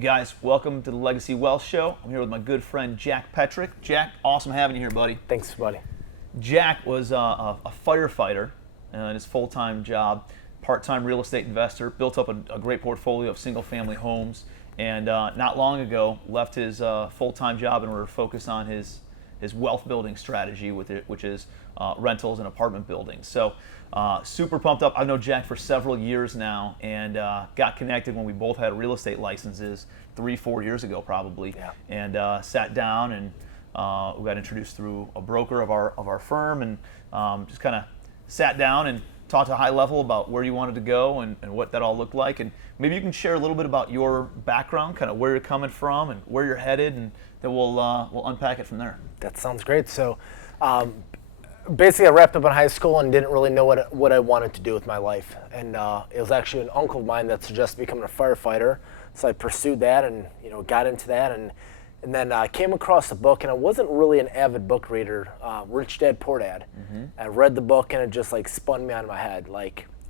guys, welcome to the Legacy Wealth Show. I'm here with my good friend Jack Petrick. Jack, awesome having you here, buddy. Thanks, buddy. Jack was a firefighter in his full-time job, part-time real estate investor, built up a great portfolio of single-family homes, and not long ago left his full-time job in order to focus on his wealth building strategy with it, which is rentals and apartment buildings. So super pumped up. I've known Jack for several years now, and got connected when we both had real estate licenses 3-4 years ago probably. Yeah. And sat down and we got introduced through a broker of our firm, and just kind of sat down and talked to a high level about where you wanted to go and what that all looked like. And maybe you can share a little bit about your background, kind of where you're coming from and where you're headed, and then we'll unpack it from there. That sounds great. So basically I wrapped up in high school and didn't really know what I wanted to do with my life. And it was actually an uncle of mine that suggested becoming a firefighter. So I pursued that and got into that. And then I came across a book, and I wasn't really an avid book reader, Rich Dad, Poor Dad. Mm-hmm. I read the book, and it just spun me out of my head.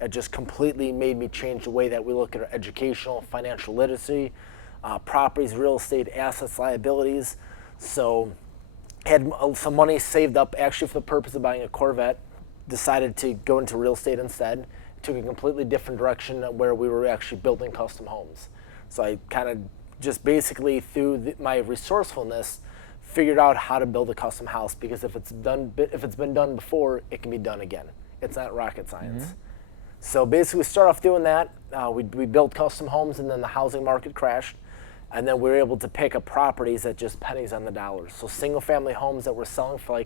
It just completely made me change the way that we look at our educational, financial literacy, properties, real estate, assets, liabilities. So I had some money saved up actually for the purpose of buying a Corvette, decided to go into real estate instead, took a completely different direction where we were actually building custom homes. So I kind of just basically through my resourcefulness figured out how to build a custom house, because if it's been done before, it can be done again. It's not rocket science. Mm-hmm. So basically we start off doing that. We built custom homes, and then the housing market crashed, and then we were able to pick up properties at just pennies on the dollar. So single family homes that were selling for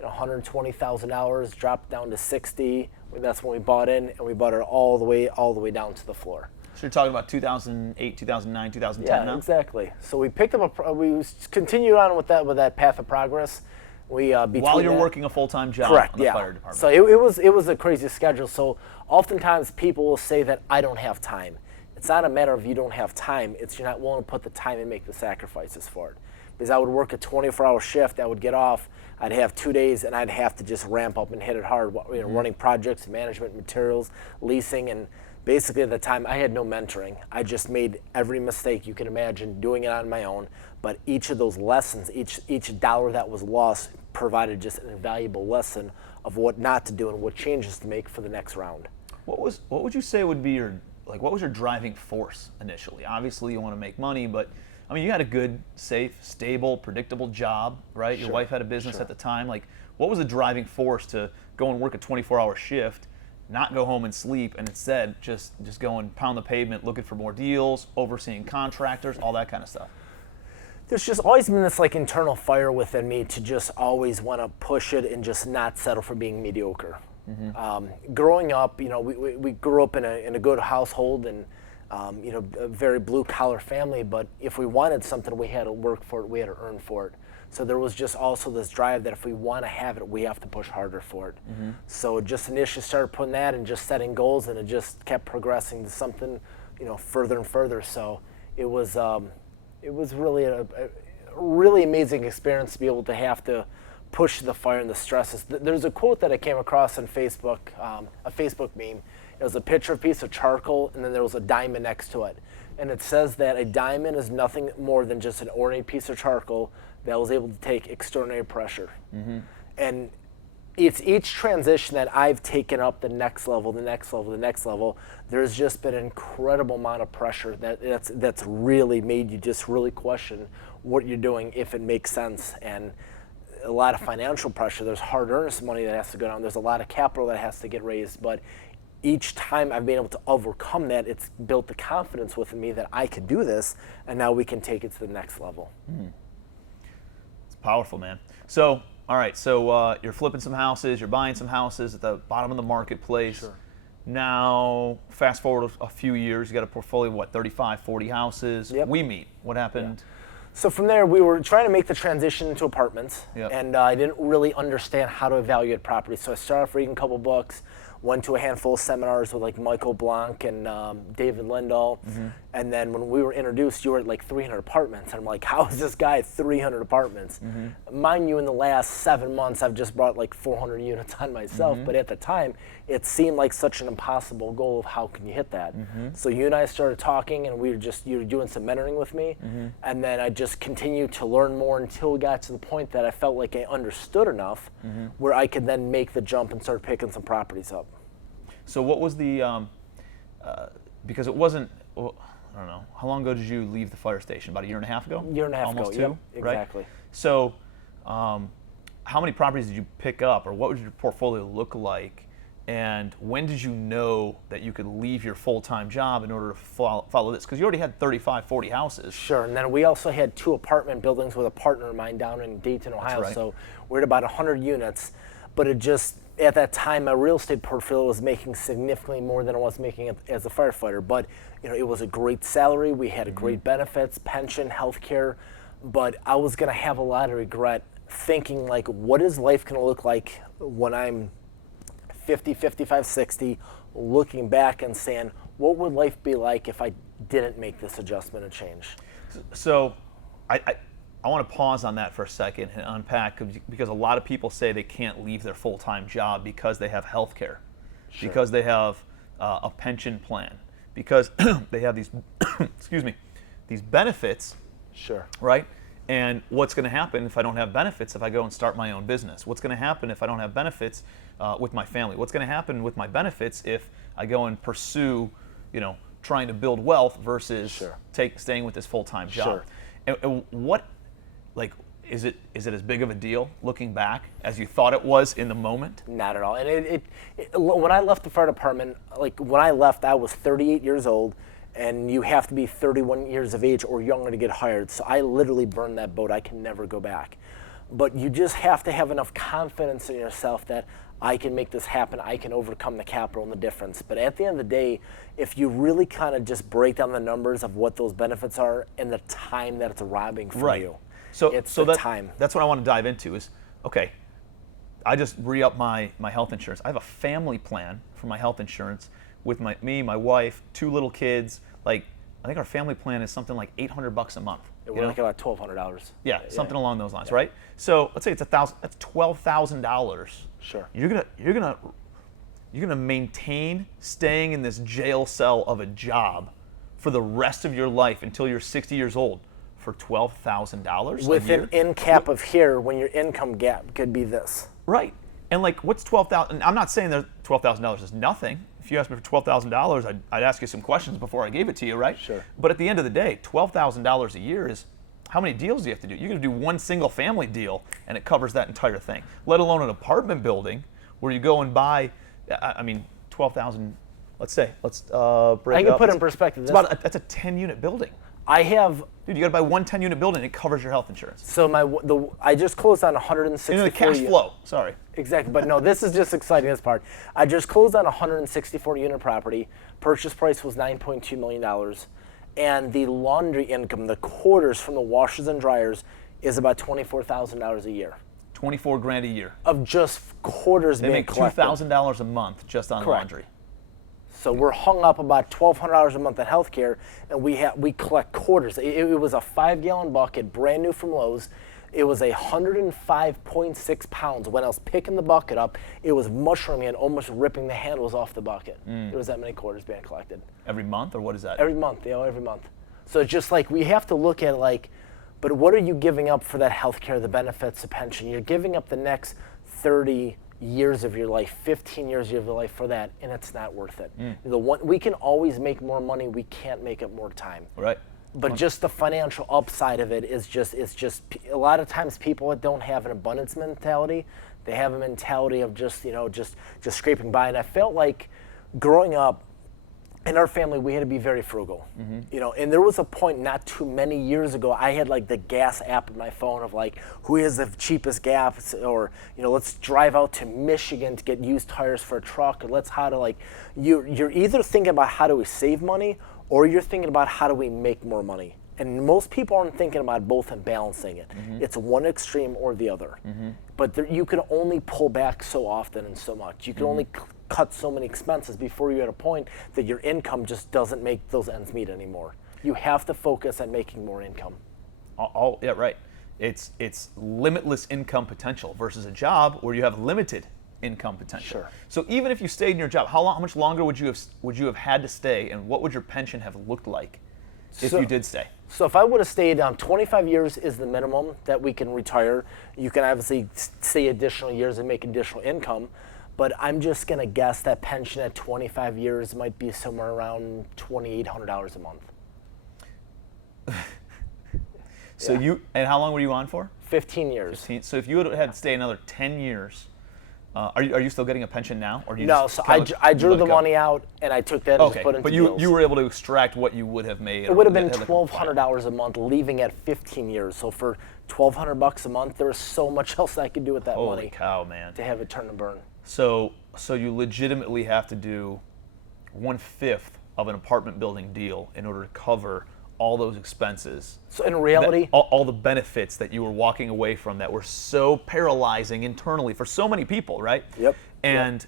$120,000 dropped down to $60. That's when we bought in, and we bought it all the way down to the floor. So you're talking about 2008, 2009, 2010 now? Yeah, exactly. So we picked up we continued on with that path of progress. While you're working a full-time job. Correct, on the yeah. fire department. So it was a crazy schedule. So oftentimes people will say that I don't have time. It's not a matter of you don't have time. It's you're not willing to put the time and make the sacrifices for it. Because I would work a 24-hour shift. I would get off. I'd have 2 days, and I'd have to just ramp up and hit it hard. Running projects, management, materials, leasing, and basically at the time I had no mentoring. I just made every mistake you can imagine doing it on my own. But each of those lessons, each dollar that was lost provided just an invaluable lesson of what not to do and what changes to make for the next round. What would you say would be what was your driving force initially? Obviously you want to make money, but I mean you had a good, safe, stable, predictable job, right? Your wife had a business at the time. What was the driving force to go and work a 24-hour shift, not go home and sleep, and instead just go and pound the pavement looking for more deals, overseeing contractors, all that kind of stuff? There's just always been this internal fire within me to just always want to push it and just not settle for being mediocre. Mm-hmm. Growing up, we grew up in a good household and a very blue collar family, but if we wanted something, we had to work for it, we had to earn for it. So there was just also this drive that if we want to have it, we have to push harder for it. Mm-hmm. So just initially started putting that and just setting goals, and it just kept progressing to something, further and further. So it was really a really amazing experience to be able to have to push the fire and the stresses. There's a quote that I came across on Facebook, a Facebook meme. It was a picture of a piece of charcoal, and then there was a diamond next to it. And it says that a diamond is nothing more than just an ordinary piece of charcoal that was able to take extraordinary pressure. Mm-hmm. And it's each transition that I've taken up the next level, there's just been an incredible amount of pressure that's really made you just really question what you're doing, if it makes sense. And a lot of financial pressure. There's hard-earned money that has to go down. There's a lot of capital that has to get raised. But each time I've been able to overcome that, it's built the confidence within me that I could do this, and now we can take it to the next level. It's powerful, man. So, all right, so you're flipping some houses, you're buying some houses at the bottom of the marketplace. Sure. Now, fast forward a few years, you got a portfolio of 35, 40 houses. Yep. We meet. What happened? Yeah. So from there, we were trying to make the transition into apartments, Yep. and I didn't really understand how to evaluate property. So I started off reading a couple books, went to a handful of seminars with Michael Blanc and David Lindahl, mm-hmm. And then when we were introduced, you were at like 300 apartments. And I'm like, how is this guy at 300 apartments? Mind you, in the last 7 months, I've just brought like 400 units on myself. But at the time, it seemed like such an impossible goal of how can you hit that. So you and I started talking, and you were doing some mentoring with me. And then I just continued to learn more until we got to the point that I felt like I understood enough where I could then make the jump and start picking some properties up. So what was the, because it wasn't, well, I don't know, how long ago did you leave the fire station? About a year and a half ago? Year and a half Almost ago, two, yep, right? exactly. So how many properties did you pick up, or what would your portfolio look like? And when did you know that you could leave your full-time job in order to follow this? Because you already had 35, 40 houses. Sure, and then we also had 2 apartment buildings with a partner of mine down in Dayton, Ohio. right. So we're at about 100 units, but it just, at that time, my real estate portfolio was making significantly more than I was making as a firefighter. But it was a great salary. We had great benefits, pension, healthcare. But I was going to have a lot of regret thinking, like, what is life going to look like when I'm 50, 55, 60, looking back and saying, what would life be like if I didn't make this adjustment and change? So I want to pause on that for a second and unpack, because a lot of people say they can't leave their full-time job because they have health care, because they have a pension plan, because they have these, excuse me, these benefits, right? And what's going to happen if I don't have benefits if I go and start my own business? What's going to happen if I don't have benefits with my family? What's going to happen with my benefits if I go and pursue, trying to build wealth versus staying with this full-time job? And what, like, is it as big of a deal looking back as you thought it was in the moment? Not at all. And when I left the fire department, like when I left, I was 38 years old, and you have to be 31 years of age or younger to get hired. So I literally burned that boat. I can never go back. But you just have to have enough confidence in yourself that I can make this happen. I can overcome the capital and the difference. But at the end of the day, if you really kind of just break down the numbers of what those benefits are and the time that it's robbing from you, it's the time. That's what I want to dive into is, okay, I just re-up my health insurance. I have a family plan for my health insurance with me, my wife, 2 little kids. Like, I think our family plan is something like $800 a month. We're like about $1,200. Yeah, something along those lines, right? So let's say it's $1,000. That's $12,000. Sure. You're gonna maintain staying in this jail cell of a job for the rest of your life until you're 60 years old for $12,000 with an in cap of here when your income gap could be this. Right. And like, what's $12,000? I'm not saying that $12,000 is nothing. If you asked me for $12,000, I'd ask you some questions before I gave it to you, right? Sure. But at the end of the day, $12,000 a year is, how many deals do you have to do? You're going to do one single family deal, and it covers that entire thing. Let alone an apartment building where you go and buy, I mean, $12,000. Let's break it up. I can put in perspective. That's a 10-unit building. Dude, you got to buy one 10-unit building. It covers your health insurance. So I just closed on 164. The cash flow. Sorry. Exactly, but no, this is just exciting. This part. I just closed on a 164 unit property. Purchase price was $9.2 million, and the laundry income, the quarters from the washers and dryers, is about $24,000 a year. $24,000 a year of just quarters being collected. They make $2,000 a month just on laundry. So we're hung up about $1,200 a month at healthcare, and we collect quarters. It was a 5-gallon bucket, brand new from Lowe's. It was 105.6 pounds. When I was picking the bucket up, it was mushrooming and almost ripping the handles off the bucket. There was that many quarters being collected. Every month, or what is that? Every month, every month. So it's just like, we have to look at like, but what are you giving up for that healthcare, the benefits, the pension? You're giving up the next 30 years of your life, 15 years of your life for that, and it's not worth it. We can always make more money, we can't make up more time. Right. But just the financial upside of it is just a lot of times people that don't have an abundance mentality, they have a mentality of just scraping by. And I felt like growing up in our family, we had to be very frugal. And there was a point not too many years ago, I had like the gas app on my phone of like, who has the cheapest gas, or let's drive out to Michigan to get used tires for a truck, or you're either thinking about how do we save money, or you're thinking about how do we make more money. And most people aren't thinking about both and balancing it. It's one extreme or the other. But you can only pull back so often and so much. You can only cut so many expenses before you're at a point that your income just doesn't make those ends meet anymore. You have to focus on making more income. Yeah, right. It's limitless income potential versus a job where you have limited income potential. Sure. So even if you stayed in your job, how much longer would you have had to stay, and what would your pension have looked like if you did stay? So if I would have stayed, 25 years is the minimum that we can retire. You can obviously stay additional years and make additional income, but I'm just going to guess that pension at 25 years might be somewhere around $2,800 a month. So and how long were you on for? 15 years. 15. So if you would have had to stay another 10 years, are you still getting a pension now? Or do you No, just so kinda I drew let the it go? money out and I took that and just put it into but deals. you were able to extract what you would have made. It would have been $1,200 a month, leaving at 15 years. So for $1,200 a month, there was so much else I could do with that Holy money cow, man. to have it turn to burn. So you legitimately have to do 1/5 of an apartment building deal in order to cover all those expenses. So in reality, all the benefits that you were walking away from that were so paralyzing internally for so many people, right? Yep. And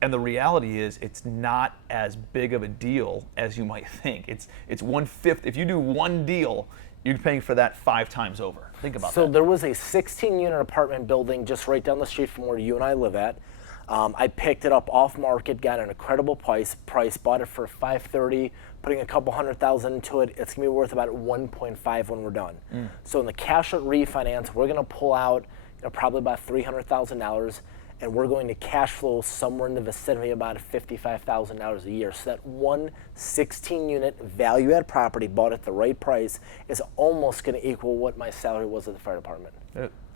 the reality is it's not as big of a deal as you might think. It's 1/5. If you do one deal, you're paying for that 5 times over. Think about that. So there was a 16-unit apartment building just right down the street from where you and I live at. I picked it up off market, got an incredible price, bought it for $530, putting a couple $100,000 into it. It's gonna be worth about 1.5 when we're done. So in the cash out refinance, we're gonna pull out probably about $300,000, and we're going to cash flow somewhere in the vicinity of about $55,000 a year. So that one 16-unit value-add property bought at the right price is almost gonna equal what my salary was at the fire department.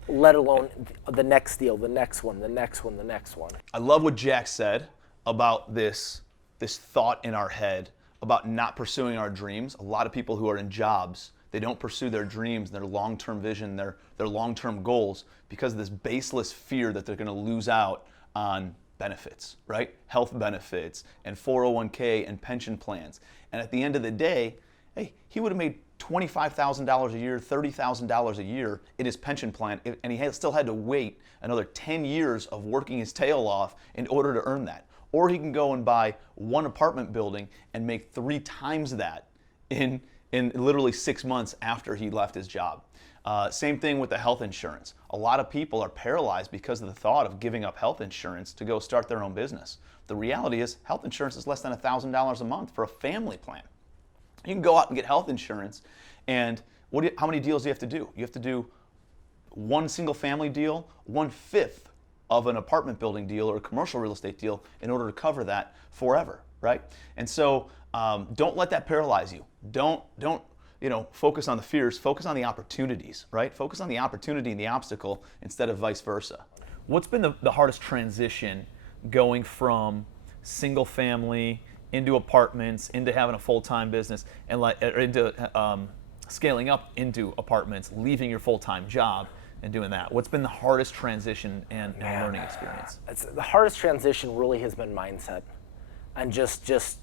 Let alone the next deal, the next one, the next one, the next one. I love what Jack said about this thought in our head about not pursuing our dreams. A lot of people who are in jobs, they don't pursue their dreams, their long-term vision, their long-term goals because of this baseless fear that they're going to lose out on benefits, right? Health benefits and 401k and pension plans. And at the end of the day, hey, he would have made $25,000 a year, $30,000 a year in his pension plan, and he still had to wait another 10 years of working his tail off in order to earn that. Or he can go and buy one apartment building and make 3 times that in literally 6 months after he left his job. Same thing with the health insurance. A lot of people are paralyzed because of the thought of giving up health insurance to go start their own business. The reality is health insurance is less than $1,000 a month for a family plan. You can go out and get health insurance, and how many deals do you have to do? You have to do one single family deal, 1/5 of an apartment building deal or a commercial real estate deal in order to cover that forever, right? And so don't let that paralyze you. Don't focus on the fears, focus on the opportunities, right? Focus on the opportunity and the obstacle instead of vice versa. What's been the hardest transition going from single family into apartments, into having a full-time business, and into scaling up into apartments, leaving your full-time job and doing that? What's been the hardest transition and learning experience? The hardest transition really has been mindset, and just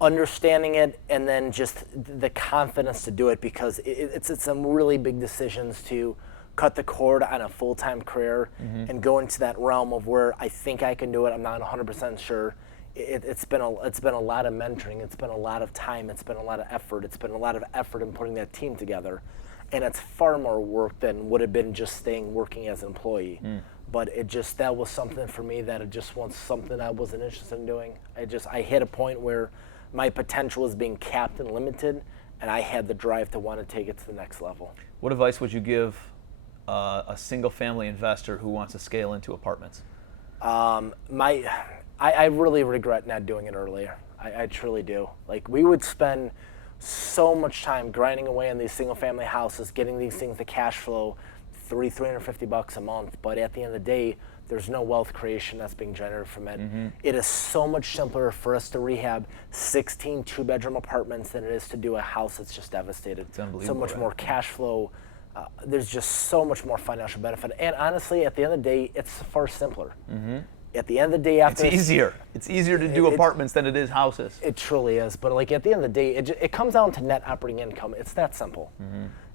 understanding it, and then just the confidence to do it, because it's some really big decisions to cut the cord on a full-time career and go into that realm of where I think I can do it. I'm not 100% sure. It's been a lot of mentoring. It's been a lot of time. It's been a lot of effort. It's been a lot of effort in putting that team together, and it's far more work than would have been just working as an employee. But that was something for me that it just was something I wasn't interested in doing. I hit a point where my potential was being capped and limited, and I had the drive to want to take it to the next level. What advice would you give a single-family investor who wants to scale into apartments? I really regret not doing it earlier. I truly do. Like, we would spend so much time grinding away on these single-family houses, getting these things to cash flow, $350 a month. But at the end of the day, there's no wealth creation that's being generated from it. It is so much simpler for us to rehab 16 two-bedroom apartments than it is to do a house that's just devastated. It's unbelievable. So much more cash flow. There's just so much more financial benefit. And honestly, at the end of the day, it's far simpler. At the end of the day, after it's easier to do apartments than it is houses. It truly is. But like, at the end of the day, it comes down to net operating income. It's that simple.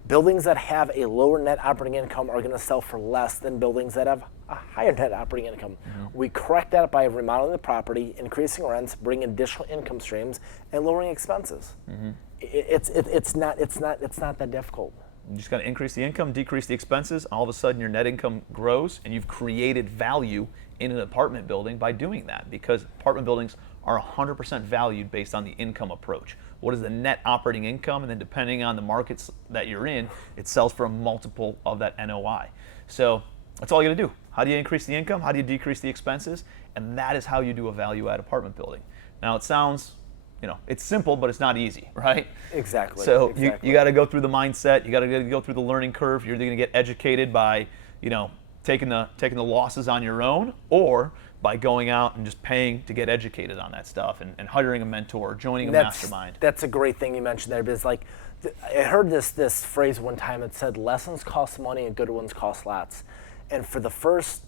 Buildings that have a lower net operating income are going to sell for less than buildings that have a higher net operating income. We correct that by remodeling the property, increasing rents, bringing additional income streams, and lowering expenses. it's not that difficult. You just got to increase the income, decrease the expenses. All of a sudden, your net income grows, and you've created value in an apartment building by doing that, because apartment buildings are 100% valued based on the income approach. What is the net operating income? And then depending on the markets that you're in, it sells for a multiple of that NOI. So that's all you got to do. How do you increase the income? How do you decrease the expenses? And that is how you do a value-add apartment building. Now, it sounds, it's simple, but it's not easy, right? Exactly. So you got to go through the mindset. You got to go through the learning curve. You're either going to get educated by, taking the losses on your own, or by going out and just paying to get educated on that stuff, and hiring a mentor, joining a mastermind. That's a great thing you mentioned there, because I heard this phrase one time. It said, lessons cost money and good ones cost lots. And for the first,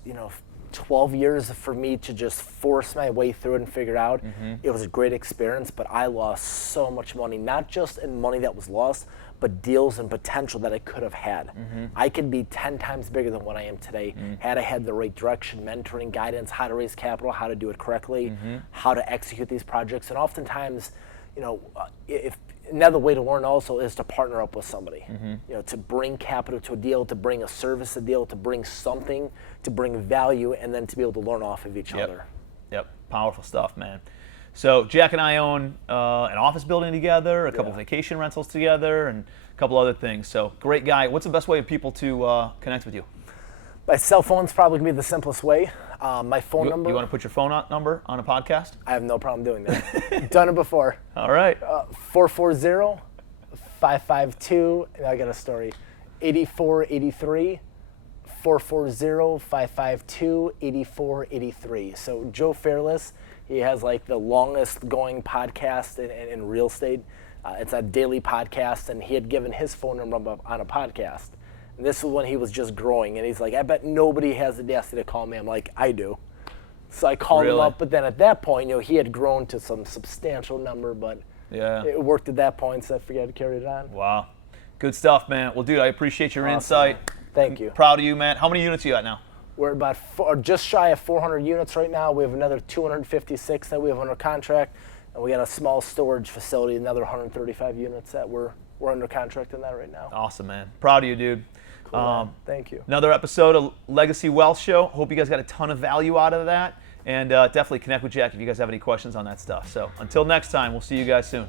12 years for me to just force my way through it and figure it out, it was a great experience, but I lost so much money, not just in money that was lost, but deals and potential that I could have had. I could be 10 times bigger than what I am today had I had the right direction, mentoring, guidance, how to raise capital, how to do it correctly, how to execute these projects. And oftentimes, if another way to learn also is to partner up with somebody, to bring capital to a deal, to bring a service to a deal, to bring something, to bring value, and then to be able to learn off of each other. Yep, powerful stuff, man. So Jack and I own an office building together, a couple vacation rentals together, and a couple other things. So great guy. What's the best way of people to connect with you? My cell phone's probably going to be the simplest way. My phone number. You want to put your phone number on a podcast? I have no problem doing that. Done it before. All right. 440-552, and I got a story, 8483. 440-552-8483. So Joe Fairless, he has like the longest going podcast in real estate. It's a daily podcast, and he had given his phone number on a podcast. And this was when he was just growing, and he's like, I bet nobody has the audacity to call me. I'm like, I do. So I called him up, but then at that point, he had grown to some substantial number, but it worked at that point, so I figured I'd carry it on. Wow. Good stuff, man. Well, dude, I appreciate your insight. Thank you. Proud of you, man. How many units you got now? We're about just shy of 400 units right now. We have another 256 that we have under contract, and we got a small storage facility, another 135 units that we're under contract in that right now. Awesome, man. Proud of you, dude. Cool, thank you. Another episode of Legacy Wealth Show. Hope you guys got a ton of value out of that, and definitely connect with Jack if you guys have any questions on that stuff. So until next time, we'll see you guys soon.